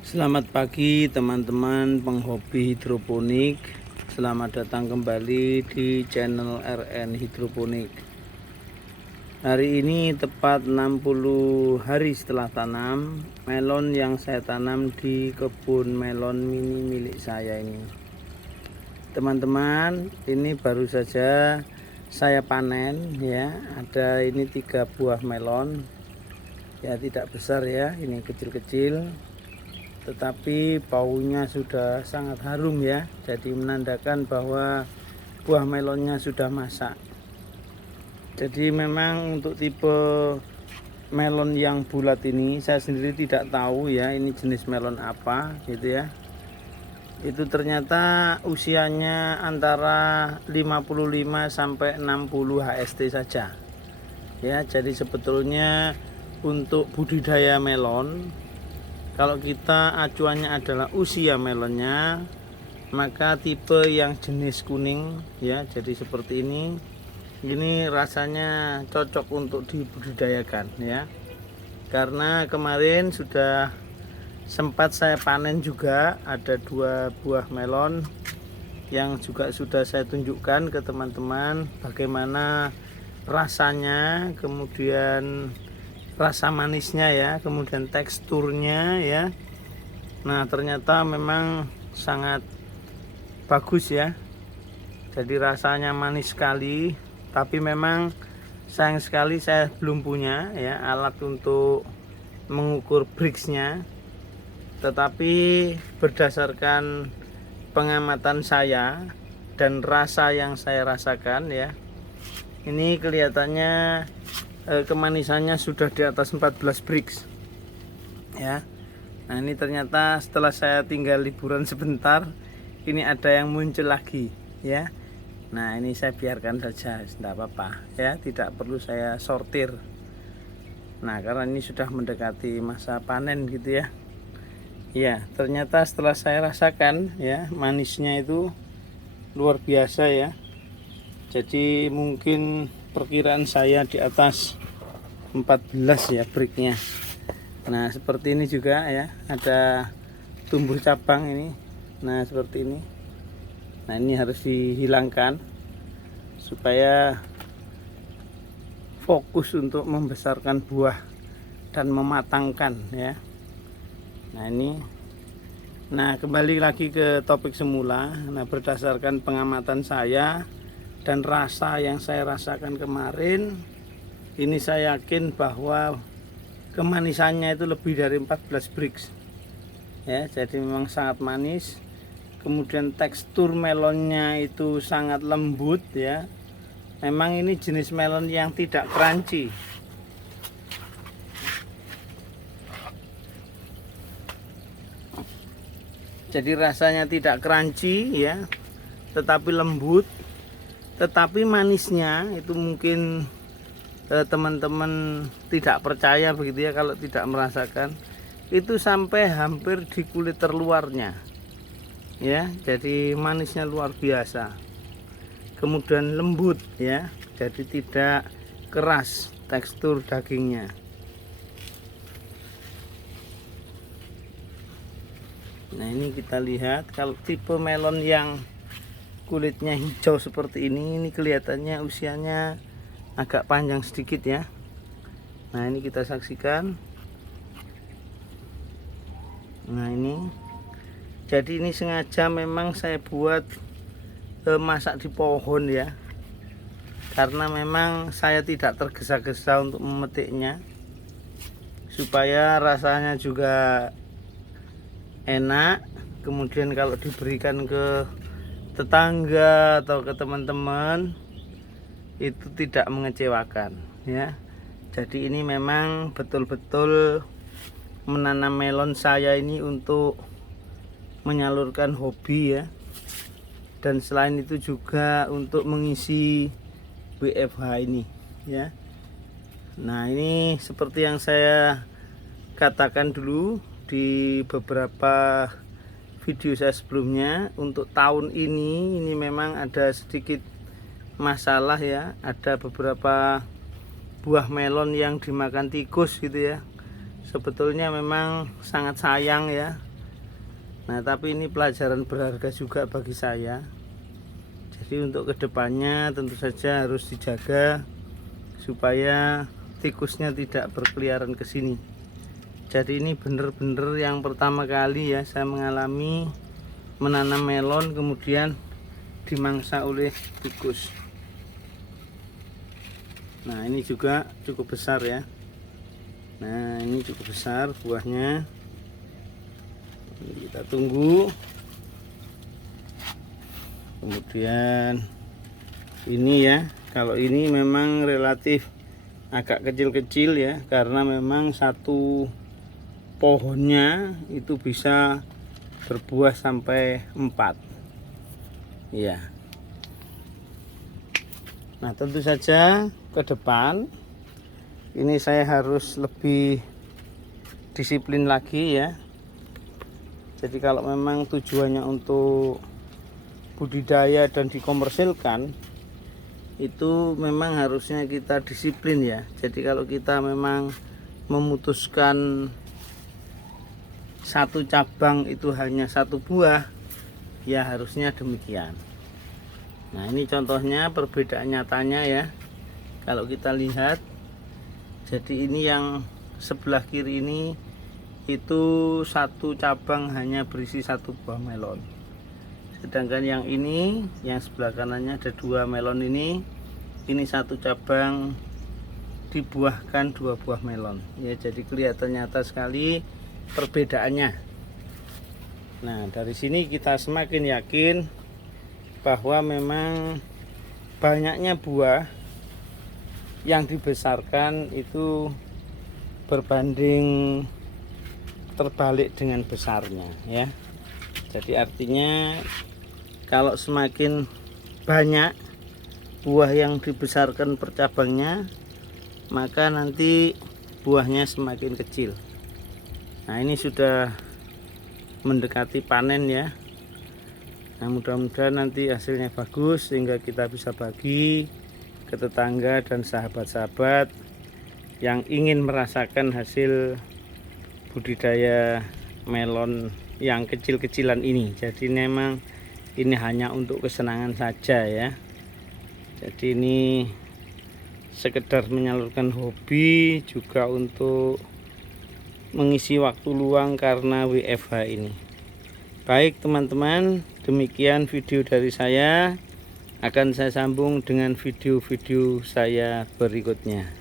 Selamat pagi teman-teman penghobi hidroponik. Selamat datang kembali di channel RN Hidroponik. Hari ini tepat 60 hari setelah tanam melon yang saya tanam di kebun melon mini milik saya ini. Teman-teman, ini baru saja saya panen ya. Ada ini 3 buah melon. Ya, tidak besar ya, ini kecil-kecil. Tetapi baunya sudah sangat harum ya, jadi menandakan bahwa buah melonnya sudah masak. Jadi memang untuk tipe melon yang bulat ini saya sendiri tidak tahu ya, ini jenis melon apa gitu ya. Itu ternyata usianya antara 55 sampai 60 HST saja ya. Jadi sebetulnya untuk budidaya melon, kalau kita acuannya adalah usia melonnya, maka tipe yang jenis kuning ya, jadi seperti ini rasanya cocok untuk dibudidayakan ya. Karena kemarin sudah sempat saya panen juga, ada 2 buah melon yang juga sudah saya tunjukkan ke teman-teman bagaimana rasanya, kemudian rasa manisnya ya, kemudian teksturnya ya. Nah, ternyata memang sangat bagus ya. Jadi rasanya manis sekali, tapi memang sayang sekali saya belum punya ya alat untuk mengukur Brixnya. Tetapi berdasarkan pengamatan saya dan rasa yang saya rasakan ya, ini kelihatannya kemanisannya sudah di atas 14 Brix ya. Nah, ini ternyata setelah saya tinggal liburan sebentar, ini ada yang muncul lagi ya. Nah, ini saya biarkan saja, tidak apa-apa ya, tidak perlu saya sortir. Nah, karena ini sudah mendekati masa panen gitu ya. Ya, ternyata setelah saya rasakan ya, manisnya itu luar biasa ya. Jadi mungkin perkiraan saya di atas 14 ya Brixnya. Nah, seperti ini juga ya, ada tumbuh cabang ini. Nah, seperti ini. Nah, ini harus dihilangkan supaya fokus untuk membesarkan buah dan mematangkan ya. Nah, ini. Nah, kembali lagi ke topik semula. Nah, berdasarkan pengamatan saya dan rasa yang saya rasakan kemarin, ini saya yakin bahwa kemanisannya itu lebih dari 14 Brix ya. Jadi memang sangat manis. Kemudian tekstur melonnya itu sangat lembut ya. Memang ini jenis melon yang tidak crunchy. Jadi rasanya tidak crunchy ya, tetapi lembut. Tetapi manisnya itu mungkin teman-teman tidak percaya begitu ya kalau tidak merasakan, itu sampai hampir di kulit terluarnya ya. Jadi manisnya luar biasa, kemudian lembut ya, jadi tidak keras tekstur dagingnya. Nah, ini kita lihat kalau tipe melon yang kulitnya hijau seperti ini kelihatannya usianya agak panjang sedikit ya. Nah, ini kita saksikan. Nah, ini jadi ini sengaja memang saya buat masak di pohon ya, karena memang saya tidak tergesa-gesa untuk memetiknya, supaya rasanya juga enak. Kemudian kalau diberikan ke tetangga atau ke teman-teman itu tidak mengecewakan ya. Jadi ini memang betul-betul menanam melon saya ini untuk menyalurkan hobi ya, dan selain itu juga untuk mengisi WFH ini ya. Nah, ini seperti yang saya katakan dulu di beberapa video saya sebelumnya, untuk tahun ini memang ada sedikit masalah ya. Ada beberapa buah melon yang dimakan tikus gitu ya. Sebetulnya memang sangat sayang ya, Nah, tapi ini pelajaran berharga juga bagi saya. Jadi untuk kedepannya tentu saja harus dijaga supaya tikusnya tidak berkeliaran ke sini. Jadi ini bener-bener yang pertama kali ya saya mengalami menanam melon kemudian dimangsa oleh tikus. Nah, ini juga cukup besar ya. Nah, ini cukup besar buahnya. Kita tunggu. Kemudian ini ya, kalau ini memang relatif agak kecil-kecil ya, karena memang satu pohonnya itu bisa berbuah sampai 4 ya. Nah, tentu saja ke depan ini saya harus lebih disiplin lagi ya. Jadi kalau memang tujuannya untuk budidaya dan dikomersilkan, itu memang harusnya kita disiplin ya. Jadi kalau kita memang memutuskan satu cabang itu hanya 1 buah, ya harusnya demikian. Nah, ini contohnya perbedaan nyatanya ya. Kalau kita lihat, jadi ini yang sebelah kiri ini itu satu cabang hanya berisi 1 buah melon. Sedangkan yang ini, yang sebelah kanannya ada 2 melon ini satu cabang dibuahkan 2 buah melon. Ya, jadi kelihatan nyata sekali perbedaannya. Nah, dari sini kita semakin yakin bahwa memang banyaknya buah yang dibesarkan itu berbanding terbalik dengan besarnya ya. Jadi artinya kalau semakin banyak buah yang dibesarkan per cabangnya, maka nanti buahnya semakin kecil. Nah, ini sudah mendekati panen ya. Nah, mudah-mudahan nanti hasilnya bagus sehingga kita bisa bagi ke tetangga dan sahabat-sahabat yang ingin merasakan hasil budidaya melon yang kecil-kecilan ini. Jadi memang ini hanya untuk kesenangan saja ya. Jadi ini sekedar menyalurkan hobi, juga untuk mengisi waktu luang karena WFH ini. Baik teman-teman, demikian video dari saya. Akan saya sambung dengan video-video saya berikutnya.